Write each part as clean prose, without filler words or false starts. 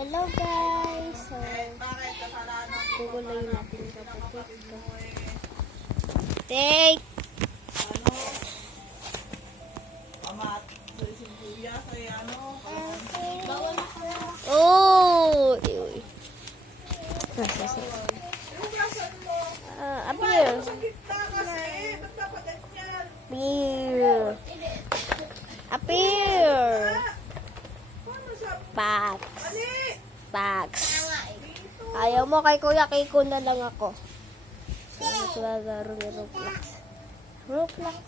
Hello guys! So, guguluhin natin yung kapatid ko. Take! Oh! Appear! Appear! Appear! Pax! Pax! Ayaw mo kay Kuya Kiko na lang ako. So, naglalaro ni Roblox. Roblox!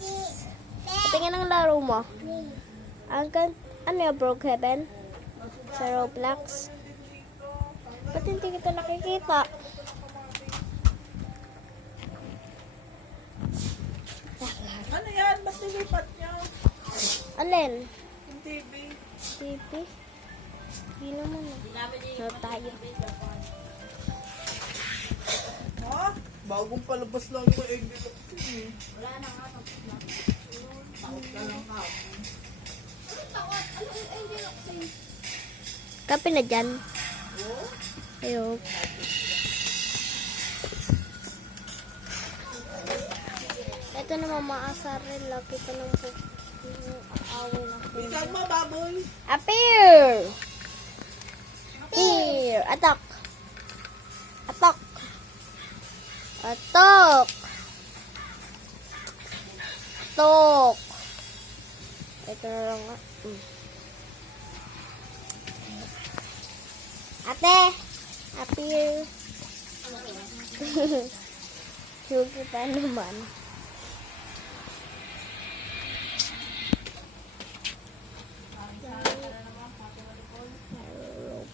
Tingnan ang laro mo. Ano yung Brookhaven? Sa Roblox? Ba't hindi kita nakikita? Ano yan? Ba't nilipat niya? Alin? Yung TV. TV? Hindi naman. So, tayo. Ha? Bagong palabas lang yung envelope ko eh. Wala na nga. Takot ka lang ka. Ano takot? Ano yung envelope ko? Kape na dyan. Oo? Ayun. Ito naman maasar rin. Laki ko ng away na ko. Bisan mo, baboy. Appear! Appear! Attack! Attack! Attack! Attack! Ito na lang nga. Ate! Appear! Sugi pa naman.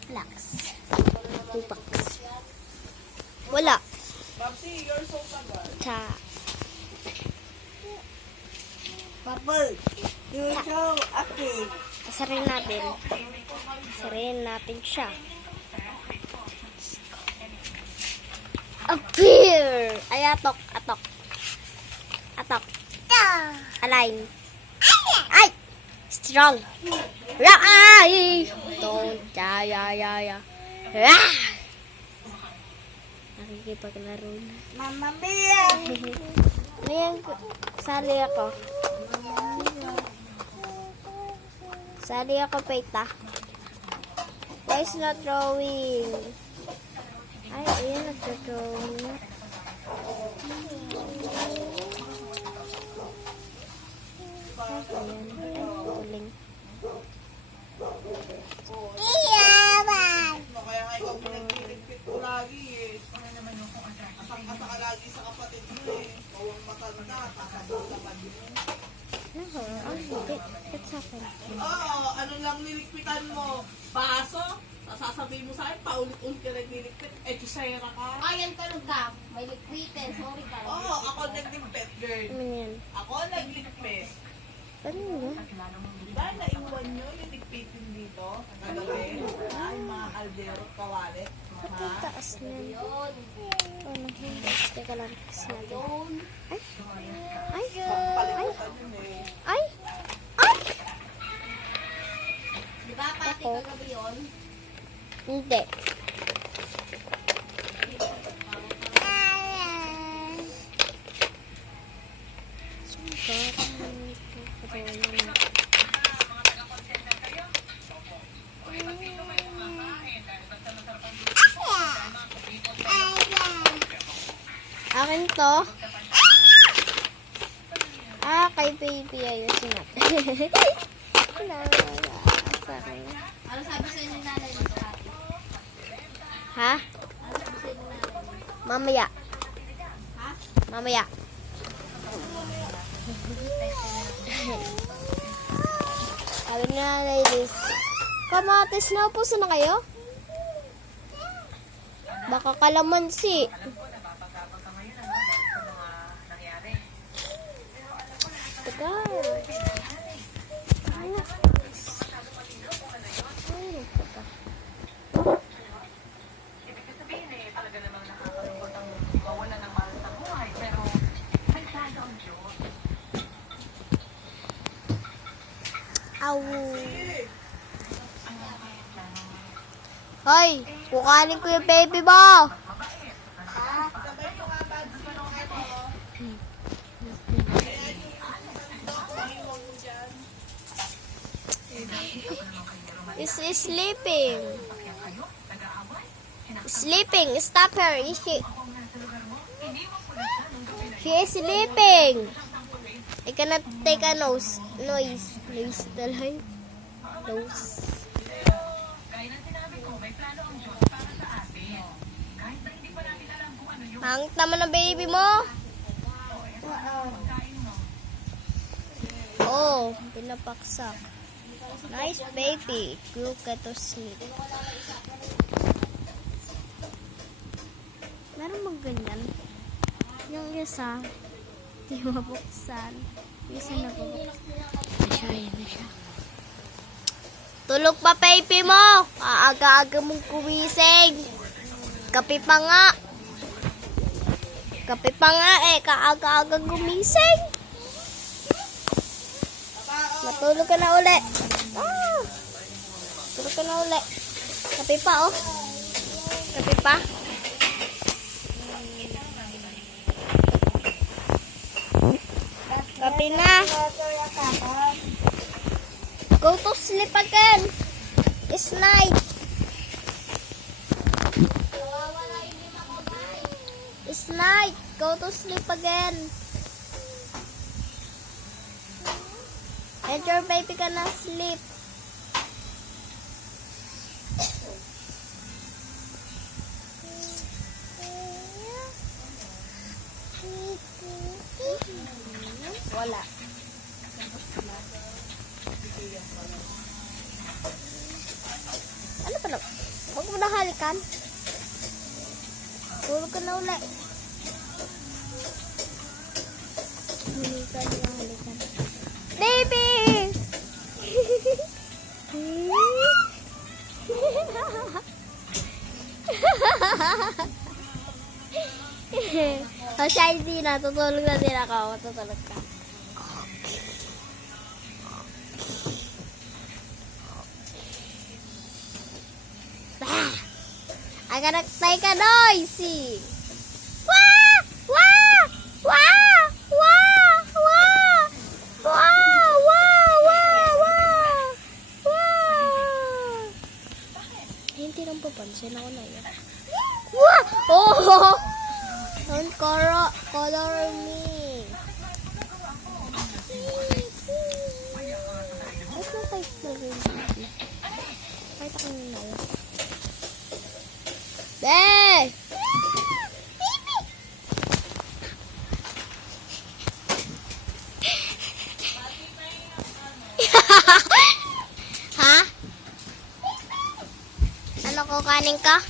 Roblox. Roblox. Wala. Babsi, you're so tagal. Cha. Purple, you're so active. Asarin natin. Asarin natin siya. Appear! Ay, atok. Atok. Atok. Align. Ay! Strong. Ay! Don't. Ya. Ah! Nakikipaglaro na. Mama Mia! Ngayon, sali ako. Sali ako, Peita. Why is not drawing? Ay, ayan, nagdodrawing na. Ay, ayan. Ay, tuling. Kaya nga ikaw pinagpiligpit ko lagi eh. Asang-asa ka lagi sa kapatid mo eh. Bawang matanda, kakabot ka pa din. Ano? Hindi. What's happened? Oo, ano lang niligpitan mo? Baso? Sasabihin mo sa akin, paulit-ulit ka nagliligpit. Echusera ka. Ayan ka nung ka. May likwitin. Sorry ka. Oo, ako nagligpit, girl. Ano yan? Ako nagligpit. Ano yun? Diba naiwan nyo yung ligpitin dito? Kagabi? Ay, mga kaldero at kawalit. Ba't ang taas niyan? Yun. Oh, nag-hindas. Teka lang. Fix natin. Yun. Ay! Ay! Palimutan yun eh. Ay! Ay! Di ba pati Ako? kagabi yun? Hindi. Akin to. Kay baby ayusin natin. Sorry. Ano sabi sa'yo ng nanay mo sa atin? Ha? Ano sabi sa'yo ng nanay mo? Mamaya. Ha? Mamaya. Sabi nga ladies, kamatis na puso na kayo? Baka kalamansi. Teka. Ano? Ano teka? Aw. Hoy, kukanin ko yung baby mo. Sabay ko nga ba sino ano? Huwag mo dyan. Is sleeping. Sleeping. Stop her. She is sleeping. I cannot take a noise. Noise talay. Nose. Ang tama ng baby mo. Oh, pinapaksak. Nice baby. Go get to sleep. Meron bang ganyan? Yung isa, hindi mabuksan. Yung isa nabuksan. Yan na siya. Tulog pa, baby mo. Aaga-aga mong kumising. Kape pa nga. Kape pa nga eh. Kaaga-aga gumising. Matulog ka na uli. Tulog ka na uli. Kape pa, oh. Kape pa. Kape na. Go to sleep again. It's night. It's night. Go to sleep again. And your baby gonna sleep. Wala. Ano pa na? Huwag mo na halikan. Tulog ka na ulit. Halikan. Baby! O siya hindi na. Tutulog na din ako. Tutulog ka. I gotta take a noisy. Wah! Wah! Wah! Wah! Wah! Wah! Wah! Wah! Wah! Wah! Hindi nang papansin ako na yun. Wah! Oh! Don't color me. Wait na tayo na rin. Kahit ako na yun. Hey! Ha? Ano kukanin ka?